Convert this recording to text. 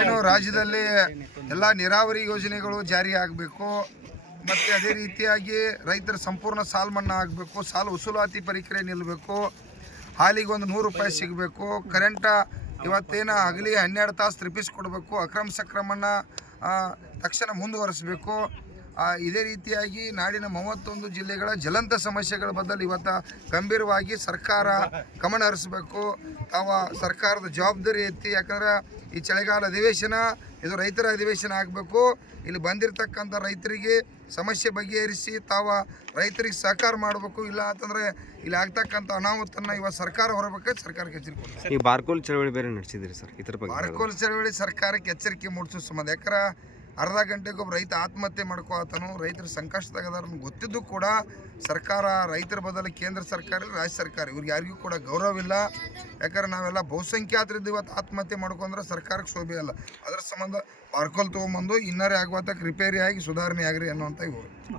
ಏನು ರಾಜ್ಯದಲ್ಲಿ ಎಲ್ಲ ನೀರಾವರಿ ಯೋಜನೆಗಳು ಜಾರಿ ಆಗಬೇಕು, ಮತ್ತು ಅದೇ ರೀತಿಯಾಗಿ ರೈತರ ಸಂಪೂರ್ಣ ಸಾಲ ಮನ್ನಾ ಆಗಬೇಕು, ಸಾಲ ವಸೂಲಾತಿ ಪ್ರಕ್ರಿಯೆ ನಿಲ್ಲಬೇಕು, ಹಾಲಿಗೆ ಒಂದು 100 ರೂಪಾಯಿ ಸಿಗಬೇಕು, ಕರೆಂಟ ಇವತ್ತೇನು ಹಗಲಿ 12 ತಾಸು ತಲುಪಿಸ್ಕೊಡ್ಬೇಕು, ಅಕ್ರಮ ಸಕ್ರಮಣ ತಕ್ಷಣ ಮುಂದುವರಿಸಬೇಕು. ಇದೇ ರೀತಿಯಾಗಿ ನಾಡಿನ 31 ಜಿಲ್ಲೆಗಳ ಜ್ವಲಂತ ಸಮಸ್ಯೆಗಳ ಬದಲು ಇವತ್ತು ಗಂಭೀರವಾಗಿ ಸರ್ಕಾರ ಗಮನ ಹರಿಸಬೇಕು. ಸರ್ಕಾರದ ಜವಾಬ್ದಾರಿ ಎತ್ತಿ, ಯಾಕಂದ್ರೆ ಈ ಚಳಿಗಾಲ ಅಧಿವೇಶನ ಇದು ರೈತರ ಅಧಿವೇಶನ ಆಗಬೇಕು. ಇಲ್ಲಿ ಬಂದಿರತಕ್ಕಂಥ ರೈತರಿಗೆ ಸಮಸ್ಯೆ ಬಗೆಹರಿಸಿ ರೈತರಿಗೆ ಸಹಕಾರ ಮಾಡಬೇಕು. ಇಲ್ಲ ಅಂತಂದರೆ ಇಲ್ಲಿ ಆಗ್ತಕ್ಕಂಥ ಅನಾಹುತನ್ನು ಇವತ್ತು ಸರ್ಕಾರ ಹೊರಬೇಕಾದ್ರೆ ಸರ್ಕಾರಕ್ಕೆ ಎಚ್ಚರಿಕೆ. ಈ ಬಾರ್ಕೋಲ್ ಚಳವಳಿ ಬೇರೆ ನಡೆಸಿದ್ರಿ ಸರ್, ಇದ್ರ ಬಗ್ಗೆ ಬಾರ್ಕೋಲ್ ಚಳವಳಿ ಸರ್ಕಾರಕ್ಕೆ ಎಚ್ಚರಿಕೆ ಮೂಡಿಸೋ ಸಂಬಂಧ. ಯಾಕಂದ್ರೆ ಅರ್ಧ ಗಂಟೆಗೊಬ್ಬ ರೈತ ಆತ್ಮಹತ್ಯೆ ಮಾಡ್ಕೋತಾನು, ರೈತರ ಸಂಕಷ್ಟದಾಗದಾರನ್ನು ಗೊತ್ತಿದ್ದು ಕೂಡ ಸರ್ಕಾರ ರೈತರ ಬದಲು ಕೇಂದ್ರ ಸರ್ಕಾರ ರಾಜ್ಯ ಸರ್ಕಾರ ಇವ್ರಿಗೆ ಯಾರಿಗೂ ಕೂಡ ಗೌರವವಿಲ್ಲ. ಯಾಕಂದ್ರೆ ನಾವೆಲ್ಲ ಬಹುಸಂಖ್ಯಾತರಿದ್ದು ಇವತ್ತು ಆತ್ಮಹತ್ಯೆ ಮಾಡ್ಕೊಂಡ್ರೆ ಸರ್ಕಾರಕ್ಕೆ ಶೋಭೆ ಅಲ್ಲ. ಅದರ ಸಂಬಂಧ ಬಾರ್ಕೋಲ್ ತೊಗೊಂಬಂದು ಇನ್ನರೇ ಆಗುವತ್ತಕ್ಕೆ ರಿಪೇರಿ ಆಗಿ ಸುಧಾರಣೆ ಆಗ್ರಿ ಅನ್ನುವಂಥ ಇವು.